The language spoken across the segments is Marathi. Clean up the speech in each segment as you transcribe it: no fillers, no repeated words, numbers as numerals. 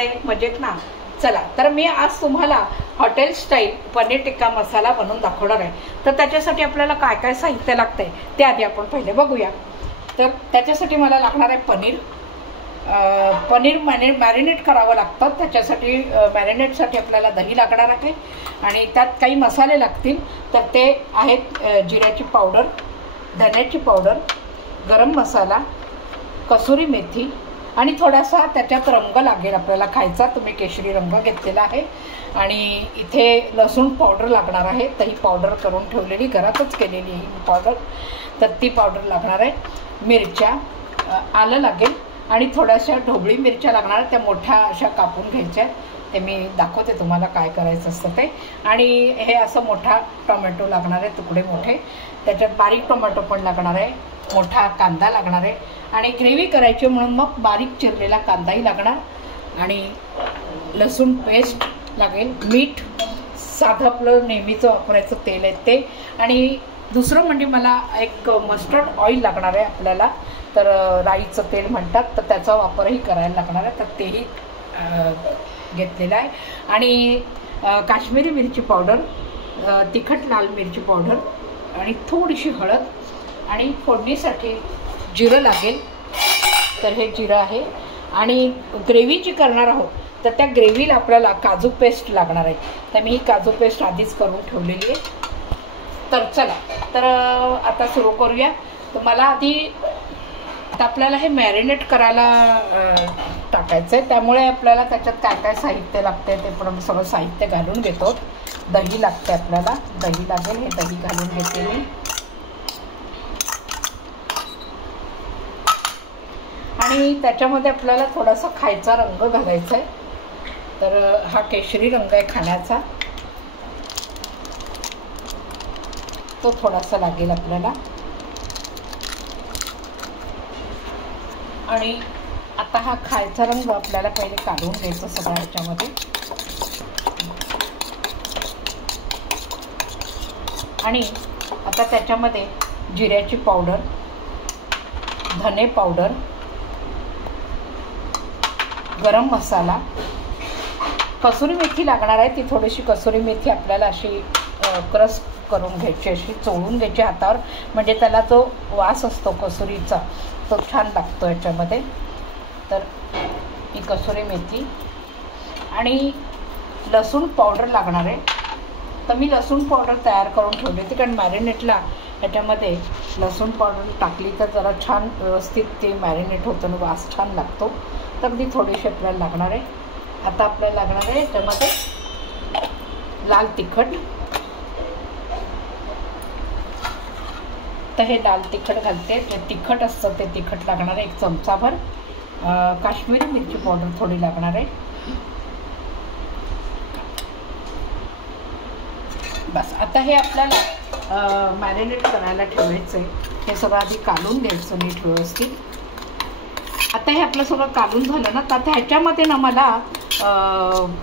सगळे मजेत ना? चला तर मी आज तुम्हाला हॉटेल स्टाईल पनीर टिक्का मसाला बनवून दाखवणार आहे. तर त्याच्यासाठी आपल्याला काय काय साहित्य लागतंय ते आधी आपण पहिले बघूया. तर त्याच्यासाठी मला लागणार आहे पनीर मॅरिनेट करावं लागतं. त्याच्यासाठी मॅरिनेटसाठी आपल्याला दही लागणार आहे आणि त्यात काही मसाले लागतील. तर ते आहेत जिऱ्याची पावडर, धण्याची पावडर, गरम मसाला, कसुरी मेथी आणि थोडासा त्याच्यात रंग लागेल आपल्याला खायचा. तुम्ही केशरी रंग घेतलेला आहे. आणि इथे लसूण पावडर लागणार आहे. दही पावडर करून ठेवलेली, घरातच केलेली ही पावडर, तर ती पावडर लागणार आहे. मिरच्या, आलं लागेल आणि थोड्याशा ढोबळी मिरच्या लागणार. त्या मोठ्या अशा कापून घ्यायच्या. ते मी दाखवते तुम्हाला काय करायचं असतं ते. आणि हे असं मोठा टोमॅटो लागणार आहे, तुकडे मोठे. त्याच्यात बारीक टोमॅटो पण लागणार आहे. मोठा कांदा लागणार आहे. आणि ग्रेव्ही करायची म्हणून मग बारीक चिरलेला कांदाही लागणार आणि लसूण पेस्ट लागेल. मीठ, साधं आपलं नेहमीचं वापरायचं तेल आहे ते. आणि दुसरं म्हणजे मला एक मस्टर्ड ऑइल लागणार आहे आपल्याला. तर राईचं तेल म्हणतात, तर त्याचा वापरही करायला लागणार आहे. तर तेही घेतलेलं आहे. आणि काश्मीरी मिरची पावडर, तिखट लाल मिरची पावडर आणि थोडीशी हळद आणि फोडणीसाठी जिरं लागेल. तर हे जिरं आहे. आणि ग्रेव्ही जी करणार आहोत तर त्या ग्रेव्हीला आपल्याला काजू पेस्ट लागणार आहे. तर मी ही काजू पेस्ट आधीच करून ठेवलेली आहे. तर चला तर आता सुरू करूया. तर मला आधी आता आपल्याला हे मॅरिनेट करायला टाकायचं आहे. त्यामुळे आपल्याला त्याच्यात काय काय साहित्य लागते ते पण सगळं साहित्य घालून घेतो. दही लागते आपल्याला, दही लागेल. हे दही घालून घेते मी. आणि त्याच्यामध्ये आपल्याला थोडासा खायचा रंग घालायचा आहे. तर हा केशरी रंग आहे खाण्याचा, तो थोडासा लागेल आपल्याला. आणि आता हा खायचा रंग आपल्याला पहिले काढून घ्यायचा सगळ्या ह्याच्यामध्ये. आणि आता त्याच्यामध्ये जिऱ्याची पावडर, धने पावडर, गरम मसाला, कसुरी मेथी लागणार आहे. ती थोडीशी कसुरी मेथी आपल्याला अशी क्रश करून घ्यायची, अशी चोळून घ्यायची हातावर. म्हणजे त्याला जो वास असतो कसुरीचा तो छान लागतो याच्यामध्ये. तर ही कसुरी मेथी आणि लसूण पावडर लागणार आहे. तर मी लसूण पावडर तयार करून ठेवली होती, कारण मॅरिनेटला याच्यामध्ये लसूण पावडर टाकली तर जरा छान व्यवस्थित ते मॅरिनेट होतं आणि वास छान लागतो. तर अगदी थोडीशी आपल्याला लागणार आहे. आता आपल्याला लागणार आहे याच्यामध्ये लाल तिखट. तर हे लाल तिखट घालते. जे तिखट असतं ते तिखट लागणार आहे 1 चमचाभर. काश्मीरी मिरची पावडर थोडी लागणार आहे. बस आता हे आपल्याला मॅरिनेट करायला ठेवायचं आहे. हे सगळं आधी काढून घ्यायचं नीट व्यवस्थित. आता हे आपलं सगळं काढून झालं ना, तर ह्याच्यामध्ये ना मला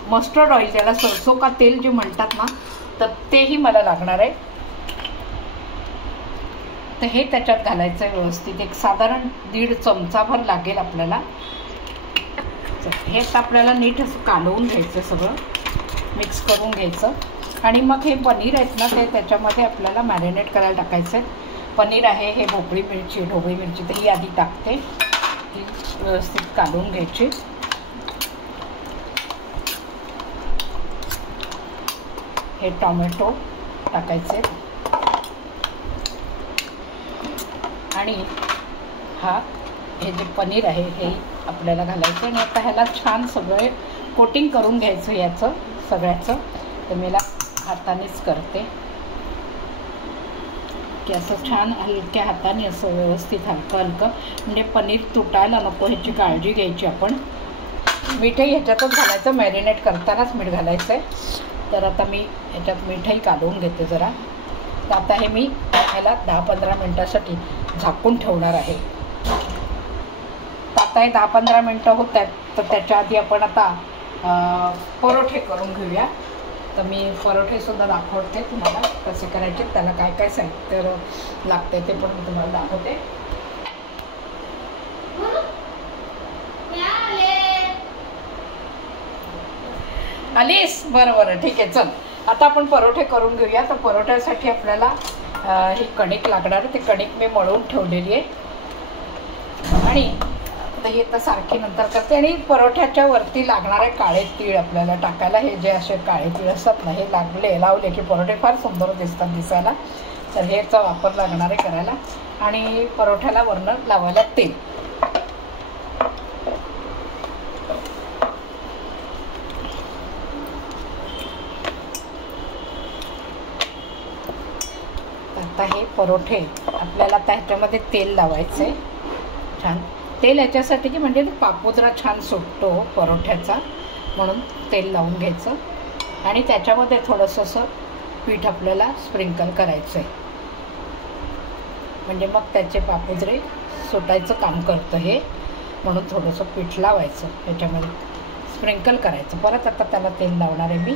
मस्टर्ड ऑइल, ज्याला सरसो का तेल जे म्हणतात ना, तर तेही मला लागणार आहे. तर हे त्याच्यात घालायचं आहे व्यवस्थित. एक साधारण 1.5 चमचाभर लागेल आपल्याला. हेच आपल्याला नीट असं कालवून घ्यायचं, सगळं मिक्स करून घ्यायचं. आणि मग हे पनीर आहेत ना, ते त्याच्यामध्ये आपल्याला मॅरिनेट करायला टाकायचं आहे. पनीर आहे, हे ढोबळी मिरची तर ही आधी टाकते. ही व्यवस्थित कालवून घ्यायची. हे टोमॅटो टाकायचे आणि हे जे पनीर आहे हे आपल्याला घालायचं. आणि आता ह्याला छान सगळे कोटिंग करून घ्यायचं याचं सगळ्याचं. तर मी हातानेच करते की असं छान हलक्या हाताने असं व्यवस्थित हलकं म्हणजे पनीर तुटायला नको ह्याची काळजी घ्यायची आपण. मीठही ह्याच्यातच घालायचं, मॅरिनेट करतानाच मीठ घालायचं आहे. तर आता मी ह्याच्यात मीठही काढून घेते जरा. तर आता हे मी ह्याला 10-15 मिनटासाठी झाकून ठेवणार आहे. तर आता हे 10-15 मिनटं होत आहेत. तर त्याच्या आधी आपण आता परोठे करून घेऊया. तर मी परोठेसुद्धा दाखवते तुम्हाला कसे करायचे, त्याला काय काय साहित्य लागते ते पण मी तुम्हाला दाखवते. आलीस? बरं बरं, ठीक आहे. चल आता आपण परोठे करून घेऊया. तर परोठ्यासाठी आपल्याला ही कणिक लागणार आहे. ती कणिक मी मळून ठेवलेली आहे आणि आता ही आता सारखी नंतर करते. आणि परोठ्याच्या वरती लागणारे काळे तीळ आपल्याला टाकायला. हे जे असे काळे तीळ असतात ना, हे लावले की परोठे फार सुंदर दिसतात दिसायला. तर हेचा वापर लागणार आहे करायला. आणि परोठ्याला वरनं लावायला तेल. आता हे परोठे आपल्याला आता ह्याच्यामध्ये तेल लावायचं आहे छान. तेल याच्यासाठी की म्हणजे पापुद्रा छान सुटतो परोठ्याचा, म्हणून तेल लावून घ्यायचं. आणि त्याच्यामध्ये थोडंसं असं पीठ आपल्याला स्प्रिंकल करायचं आहे, म्हणजे मग त्याचे पापुद्रे सुटायचं काम करतं हे. म्हणून थोडंसं पीठ लावायचं, त्याच्यामध्ये स्प्रिंकल करायचं. परत आता त्याला तेल लावणार आहे मी.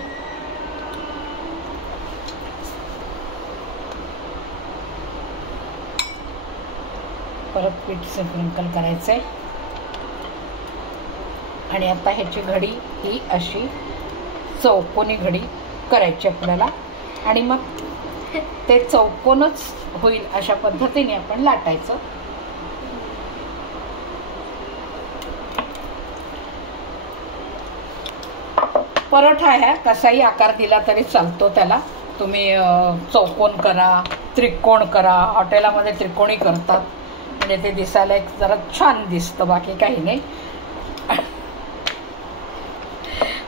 परत पीठ स्प्रिंकल करायचं आहे. आणि आता ह्याची घडी ही अशी चौकोनी घडी करायची आपल्याला. आणि मग ते चौकोनच होईल अशा पद्धतीने आपण लाटायचं. परोठा ह्या कसाही आकार दिला तरी चालतो त्याला. तुम्ही चौकोन करा, त्रिकोण करा. हॉटेलामध्ये त्रिकोणी करतात, म्हणजे ते दिसायला एक जरा छान दिसतं, बाकी काही नाही.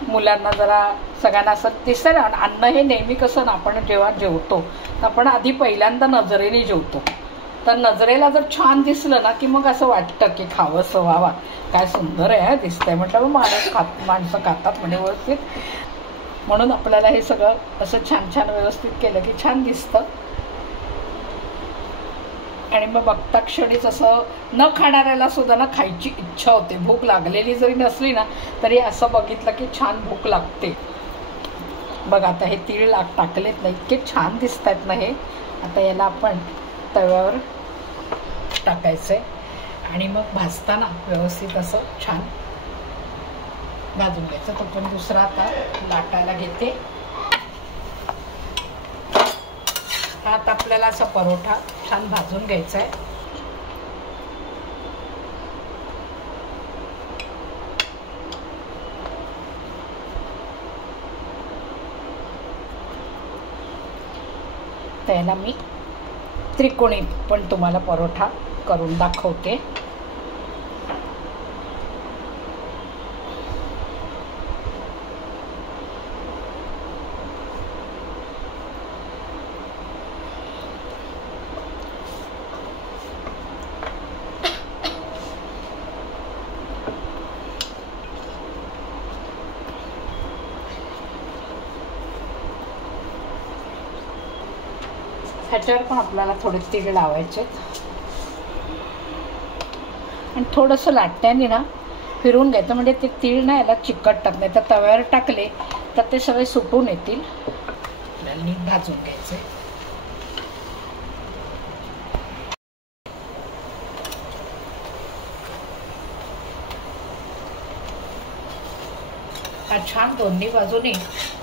मुलांना जरा सगळ्यांना असं दिसतं ना. अन्न हे नेहमी कसं ना, आपण जेव्हा जेवतो आपण आधी पहिल्यांदा नजरेने जेवतो. तर नजरेला जर छान दिसलं ना की मग असं वाटतं की खावंसं, व्हावा काय सुंदर आहे दिसतंय म्हटलं, मग माणसं खातात म्हणजे व्यवस्थित. म्हणून आपल्याला हे सगळं असं छान छान व्यवस्थित केलं की छान दिसतं. आणि मग बघता क्षणीच असं न खाणाऱ्याला सुद्धा ना खायची इच्छा होते. भूक लागलेली जरी नसली ना तरी असं बघितलं की छान भूक लागते. बघा आता हे तीळ टाकलेत ना, इतके छान दिसत आहेत ना हे. आता याला आपण तव्यावर टाकायचं आहे आणि मग भाजताना व्यवस्थित असं छान भाजून घ्यायचं. तो पण दुसरा आता लाटायला घेते. आता आपल्याला असा परोठा छान भाजून घ्यायचा आहे. त्याला मी त्रिकोणी पण तुम्हाला परोठा करून दाखवते. ह्याच्यावर पण आपल्याला थोडे तीळ लावायचे आणि थोडंसं लाटण्याने ना फिरवून घ्यायचं, म्हणजे ते तीळ ना याला चिकटतात. नाही तर तव्यावर टाकले तर ते सगळे सुटून येतील. आपल्याला नीट भाजून घ्यायचे. हा छान दोन्ही बाजूने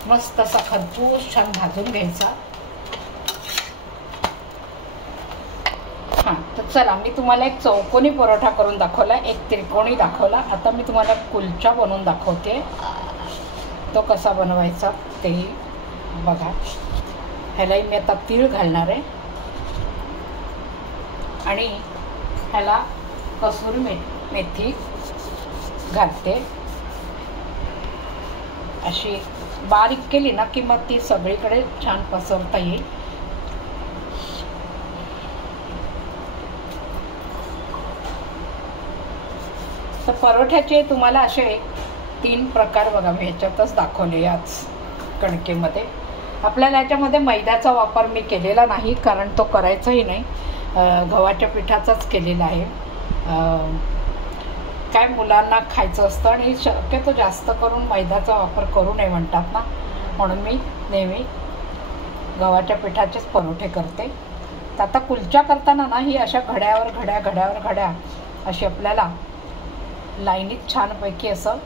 मस्त असा खरपूस छान भाजून घ्यायचा. तर चला, मी तुम्हाला एक चौकोनी परोठा करून दाखवला, एक त्रिकोणी दाखवला. आता मी तुम्हाला कुलचा बनवून दाखवते. तो कसा बनवायचा तेही बघा. ह्यालाही मी आता तीळ घालणार आहे आणि ह्याला कसुरी मेथी घालते. अशी बारीक केली ना की मग ती सगळीकडे छान पसरता येईल. तर परोठ्याचे तुम्हाला असे 3 प्रकार बघा मी ह्याच्यातच दाखवले. याच कणकेमध्ये आपल्याला याच्यामध्ये मैद्याचा वापर मी केलेला नाही, कारण तो करायचाही नाही. गव्हाच्या पिठाचाच केलेला आहे. काय मुलांना खायचं असतं आणि शक्यतो जास्त करून मैद्याचा वापर करू नये म्हणतात ना, म्हणून मी नेहमी गव्हाच्या पिठाचेच परोठे करते. तर आता कुलचा करताना ना ही अशा घड्यावर घड्या अशी आपल्याला लाईनीत छानपैकी असं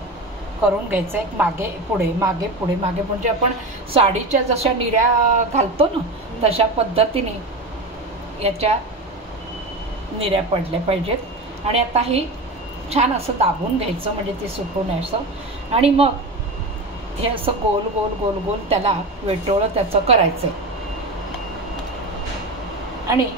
करून घ्यायचं आहे. मागे पुढे मागे पुढे मागे, म्हणजे आपण साडीच्या जशा निऱ्या घालतो ना तशा पद्धतीने याच्या निऱ्या पडल्या पाहिजेत. आणि आता ही छान असं दाबून घ्यायचं म्हणजे ती सुटू नये असं. आणि मग हे असं गोल गोल गोल गोल त्याला वेटोळं त्याचं करायचं. आणि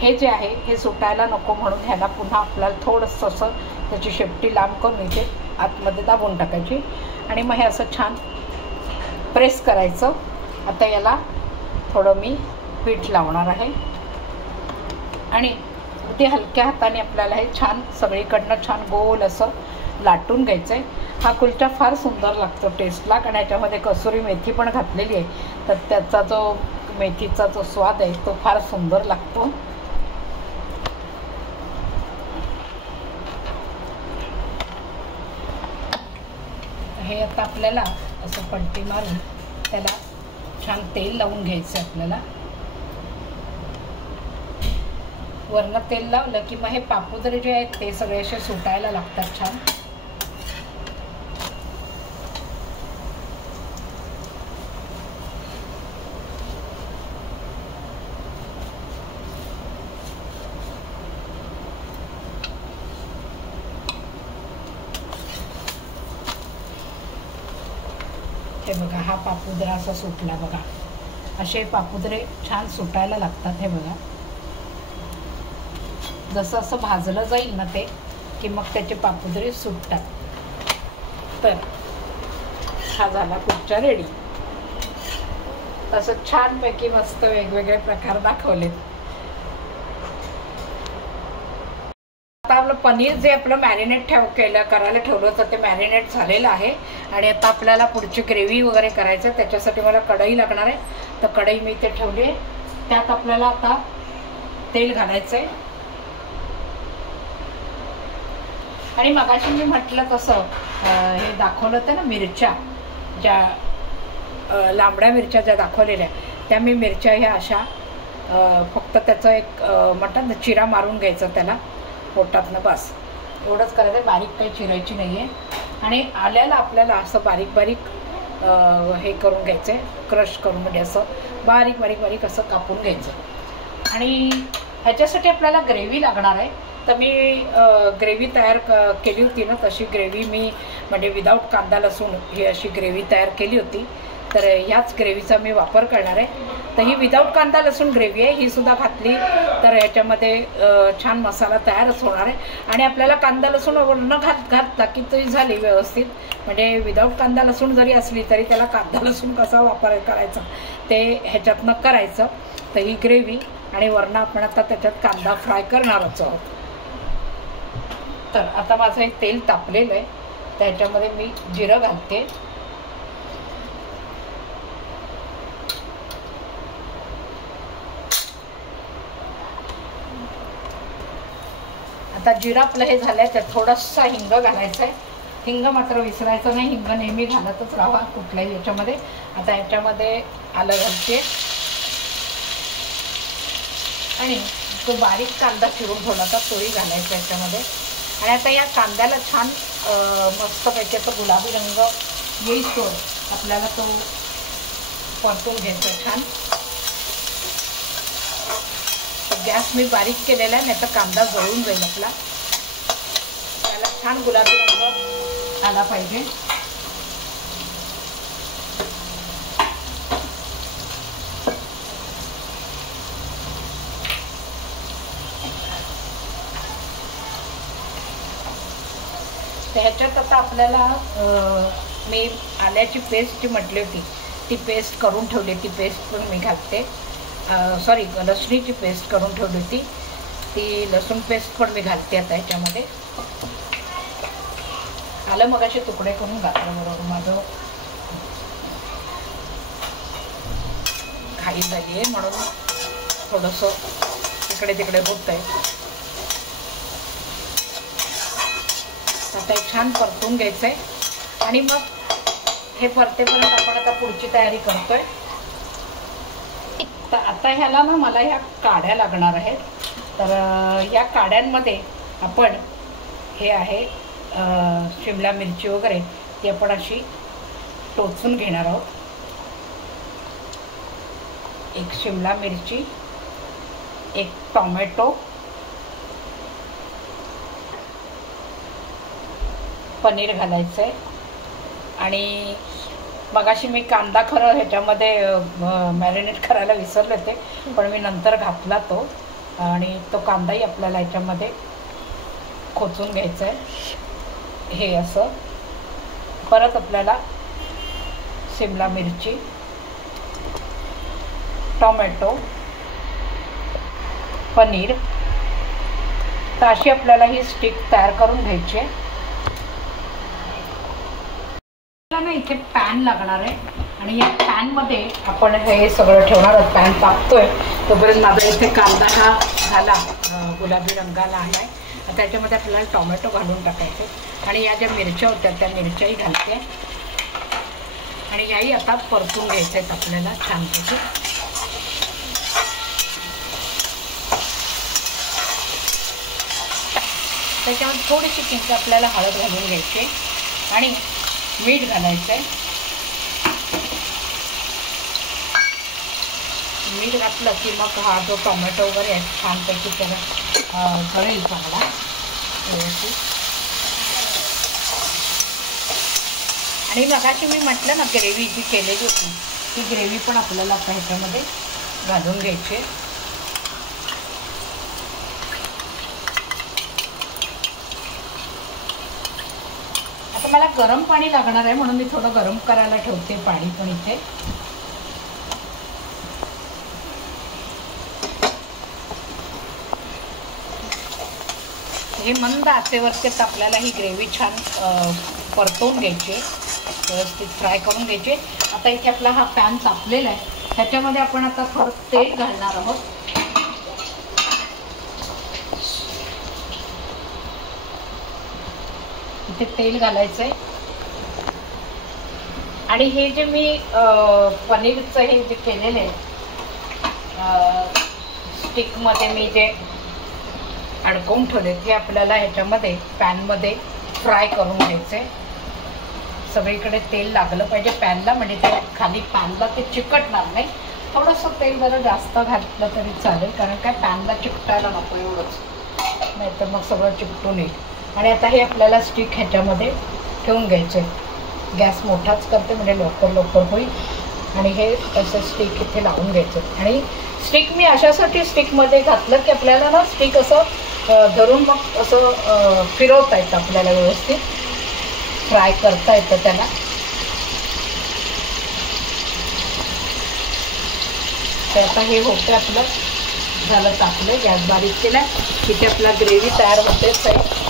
हे जे आहे हे सुटायला नको म्हणून ह्याला पुन्हा आपल्याला थोडंसं असं त्याची शेपटी लांब करून इथे आतमध्ये दाबून टाकायची. आणि मग हे असं छान प्रेस करायचं. आता याला थोडं मी पीठ लावणार आहे आणि ते हलक्या हाताने आपल्याला हे छान सगळीकडनं छान गोल असं लाटून घ्यायचं आहे. हा कुलचा फार सुंदर लागतो टेस्टला, कारण याच्यामध्ये कसुरी मेथी पण घातलेली आहे, तर त्याचा जो मेथीचा जो स्वाद आहे तो फार सुंदर लागतो. हे आता आपल्याला असं पलटी मारून त्याला छान तेल लावून घ्यायचं आहे. आपल्याला वरनं तेल लावलं की मग हे पापुद्रे जे आहेत ते सगळे असे सुटायला लागतात छान. हे बघा, हा पापुद्रा असा सुटला बघा. असे पापुद्रे छान सुटायला लागतात. हे बघा, जसं असं भाजलं जाईल ना ते की मग त्याचे पापुद्रे सुटतात. तर हा झाला कुलचा रेडी. असं छानपैकी मस्त वेगवेगळे प्रकार दाखवलेत. आता आपलं पनीर जे आपलं मॅरिनेट करायला ठेवलं होतं ते मॅरिनेट झालेलं आहे. आणि आता आपल्याला पुढची ग्रेव्ही वगैरे करायचं आहे. त्याच्यासाठी मला कढई लागणार आहे. तर कढई मी इथे ठेवली आहे. त्यात आपल्याला आता तेल घालायचं आहे. आणि मगाशी मी म्हटलं तसं हे दाखवलं होतं ना मिरच्या, ज्या लांबड्या मिरच्या ज्या दाखवलेल्या त्या मी मिरच्या ह्या अशा फक्त त्याचं एक म्हणतात ना चिरा मारून घ्यायचं त्याला पोटातनं, बस एवढंच करायचं. बारीक काही चिरायची नाही आहे. आणि आल्याला आपल्याला असं बारीक बारीक हे करून घ्यायचं आहे, क्रश करून, म्हणजे असं बारीक बारीक बारीक असं कापून घ्यायचं. आणि ह्याच्यासाठी आपल्याला ग्रेव्ही लागणार आहे. तर मी ग्रेव्ही तयार केली होती ना तशी ग्रेव्ही मी म्हणजे विदाऊट कांदा लसूण ही अशी ग्रेव्ही तयार केली होती. तर ह्याच ग्रेव्हीचा मी वापर करणार आहे. तर ही विदाऊट कांदा लसूण ग्रेव्ही आहे. ही सुद्धा घातली तर ह्याच्यामध्ये छान मसाला तयारच होणार आहे. आणि आपल्याला कांदा लसूण न घातला की ती झाली व्यवस्थित. म्हणजे विदाऊट कांदा लसूण जरी असली तरी त्याला कांदा लसूण कसा वापर करायचा ते ह्याच्यातनं करायचं. तर ही ग्रेव्ही आणि वरनं आपण आता त्याच्यात कांदा फ्राय करणारच आहोत. तर आता माझं हे तेल तापलेलं आहे. त्याच्यामध्ये मी जिरं घालते. आता जिरं आपलं हे झालंय त्यात थोडासा हिंग घालायचा आहे. हिंग मात्र विसरायचं नाही. हिंग नेहमी घालतच राहा कुठल्याही याच्यामध्ये. आता याच्यामध्ये आलं घालते आणि तो बारीक कांदा चिरून ठेवला होता तोही घालायचा याच्यामध्ये. आणि आता या कांद्याला छान मस्तपैकी असं गुलाबी रंग येईस्तोवर आपल्याला तो परतून घ्यायचा छान. गॅस मी बारीक केलेला आहे, नाही तर कांदा जळून जाईल आपला. त्याला छान गुलाबी रंग आला पाहिजे. तर ह्याच्यात आता आपल्याला मी आल्याची पेस्ट जी म्हटली होती ती पेस्ट करून ठेवली. ती पेस्ट पण मी घालते. सॉरी, लसणीची पेस्ट करून ठेवली होती ती लसूण पेस्ट पण मी घालते आता ह्याच्यामध्ये. आलं मगाशी तुकडे करून घातलं बरोबर. माझं घाई झाली आहे म्हणून थोडंसं इकडे तिकडे होत आहे. आता छान परतून घ्यायचं आहे. आणि मग हे परतेपर्यंत आपण आता पुढची तयारी करतोय. तर आता ह्याला ना मला ह्या काड्या लागणार आहेत. तर या काड्यांमध्ये आपण हे आहे शिमला मिरची वगैरे ती आपण अशी टोचून घेणार आहोत. एक शिमला मिरची, एक टोमॅटो, पनीर घालायचं आहे. आणि मगाशी मी कांदा खरं ह्याच्यामध्ये मॅरिनेट करायला विसरले होते, पण मी नंतर घातला तो. आणि तो कांदाही आपल्याला ह्याच्यामध्ये खोचून घ्यायचा आहे. हे असं परत आपल्याला शिमला मिरची, टोमॅटो, पनीर, तर अशी आपल्याला ही स्टिक तयार करून घ्यायची आहे. ना इथे पॅन लागणार आहे आणि या पॅनमध्ये आपण हे सगळं ठेवणार आहोत. पॅन तापतोय तोपर्यंत माझा इथे कांदा हा झाला गुलाबी रंगाला आला आहे. त्याच्यामध्ये आपल्याला टोमॅटो घालून टाकायचे आणि या ज्या मिरच्या होत्या त्या मिरच्याही घालते आणि याही आता परतून घ्यायच्या आहेत आपल्याला छानपैकी. त्याच्यामध्ये थोडीशी किंचित आपल्याला हळद घालून घ्यायची आणि मीठ घालायचं आहे. मीठ घातलं की मग हा जो टोमॅटो वगैरे आहे छानपैकी त्याला गळेल चांगला व्यवस्थित. आणि मगाशी मी म्हटलं ना ग्रेव्ही जी केलेली होती ती ग्रेव्ही पण आपल्याला आता ह्याच्यामध्ये घालून घ्यायची. आता मला गरम पाणी लागणार आहे म्हणून मी थोडं गरम करायला ठेवते पाणी पण इथे. हे मंद आचेवरती आपल्याला ही ग्रेव्ही छान परतवून घ्यायची, व्यवस्थित फ्राय करून घ्यायची. आता इथे आपला हा पॅन तापलेला आहे, त्याच्यामध्ये आपण आता थोडं तेल घालणार आहोत. इथे तेल घालायचं आहे आणि हे जे मी पनीरचं हे जे केलेलं आहे स्टिकमध्ये मी जे अडकवून ठेवले ते आपल्याला ह्याच्यामध्ये पॅनमध्ये फ्राय करून घ्यायचे. सगळीकडे तेल लागलं पाहिजे पॅनला, म्हणजे ते खाली पॅनला ते चिकटणार नाही. थोडंसं तेल जरा जास्त घातलं तरी चालेल, कारण काय पॅनला चिकटायला नको एवढंच, नाही तर मग सगळं चिकटून येईल. आणि आता हे आपल्याला स्टिक ह्याच्यामध्ये ठेवून घ्यायचे. गॅस मोठाच करते म्हणजे लवकर लवकर होईल. आणि हे असं स्टिक इथे लावून घ्यायचं. आणि स्टिक मी अशासाठी स्टिकमध्ये घातलं की आपल्याला ना स्टिक असं धरून मग असं फिरवता येतं, आपल्याला व्यवस्थित फ्राय करता येतं त्याला. तर आता हे होतं आपलं झालं टाकलं, गॅस बारीक केला. इथे आपला ग्रेव्ही तयार होतेच आहे.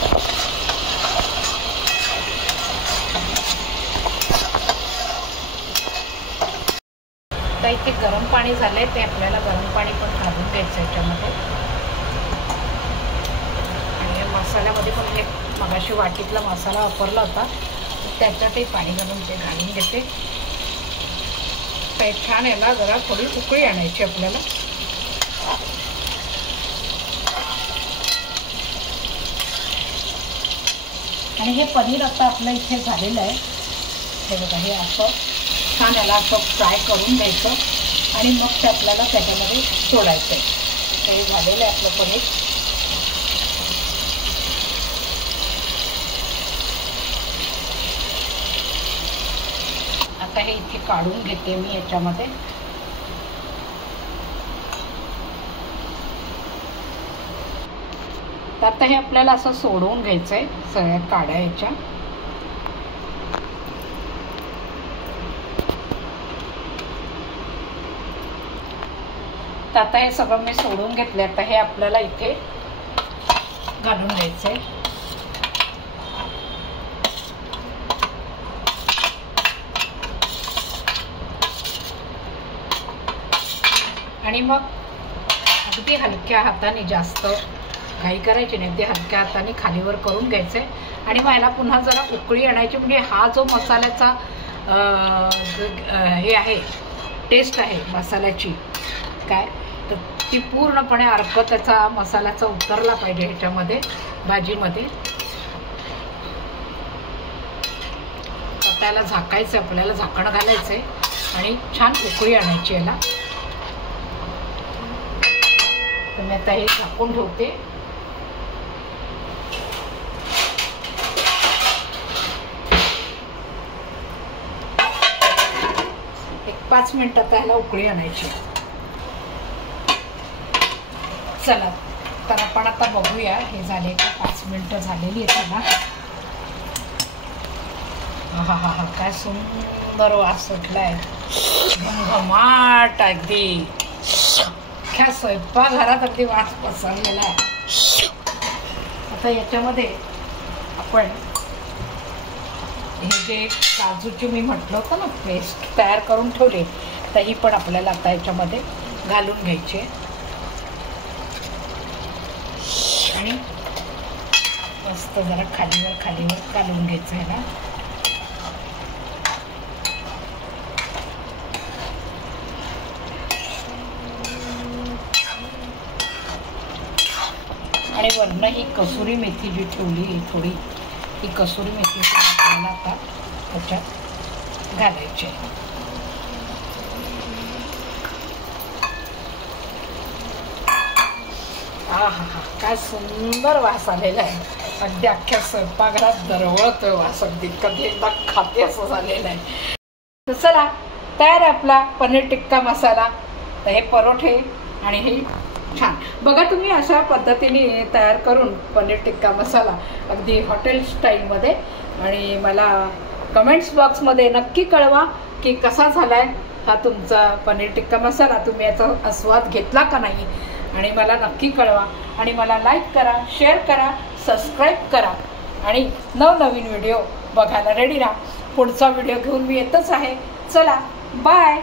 आता इथे गरम पाणी झालंय, ते आपल्याला गरम पाणी पण घालून घ्यायचं याच्यामध्ये. आणि या मसाल्यामध्ये पण हे मगाशी वाटीतला मसाला वापरला होता त्याच्यातही पाणी घालून ते घालून घेते. तर छान याला जरा थोडी उकळी आणायची आपल्याला. आणि हे पनीर आता आपलं इथे झालेलं आहे. हे बघा, हे असं छान याला असं फ्राय करून घ्यायचं आणि मग ते आपल्याला त्याच्यामध्ये सोडायचं आहे. हे झालेलं आहे आपलं पनीर. आता हे इथे काढून घेते मी याच्यामध्ये. तर आता हे आपल्याला असं सोडवून घ्यायचं आहे सगळ्या काड्या याच्या. तर आता हे सगळं मी सोडून घेतले. आता हे आपल्याला इथे घालून द्यायचं आहे. आणि मग अगदी हलक्या हाताने, जास्त घाई करायची नाही, ते हलक्या हाताने खालीवर करून घ्यायचं आहे. आणि मग याला पुन्हा जरा उकळी आणायची, म्हणजे हा जो मसाल्याचा हे आहे टेस्ट आहे मसाल्याची काय, तर ती पूर्णपणे अर्क त्याचा मसाल्याचा उतरला पाहिजे ह्याच्यामध्ये भाजीमध्ये. आता याला झाकायचं, आपल्याला झाकण घालायचंय आणि छान उकळी आणायची याला. तर मी आता हे झाकून ठेवते. एक 5 मिनिटात ह्याला उकळी आणायची. चला तर आपण आता बघूया हे झाले का. 5 मिनिटं झालेली आहेत त्याला. हा हा हा, काय सुंदर वास सुटलाय, घमघमाट अगदी. ह्या स्वयंपाकघरात अगदी वास पसरलेला आहे. आता याच्यामध्ये आपण हे जे काजूची मी म्हटलं होतं ना पेस्ट तयार करून ठेवले, तर ही पण आपल्याला आता याच्यामध्ये घालून घ्यायची आणि मस्त जरा खालीवर घालून घ्यायचं आहे ना. आणि वरनं ही कसुरी मेथी जी ठेवली थोडी, ही कसुरी मेथी आपल्याला आता त्याच्यात घालायची. हा हा हा, काय सुंदर वास आलेला आहे. अगदी अख्ख्या स्वयंपाकघरात दरवळतोय वास, अगदी कधी एकदा खाते असं झालेलं आहे. तर चला, तयार आहे आपला पनीर टिक्का मसाला. तर हे परोठे आणि हे छान बघा, तुम्ही अशा पद्धतीने तयार करून पनीर टिक्का मसाला अगदी हॉटेल स्टाईलमध्ये, आणि मला कमेंट्स बॉक्समध्ये नक्की कळवा की कसा झाला आहे हा तुमचा पनीर टिक्का मसाला. तुम्ही याचा आस्वाद घेतला का नाही, आणि मला नक्की कळवा. आणि मला लाईक करा, शेअर करा, सबस्क्राईब करा, आणि नवनवीन व्हिडिओ बघायला रेडी राहा. पुढचा व्हिडिओ घेऊन मी येतच आहे. चला, बाय.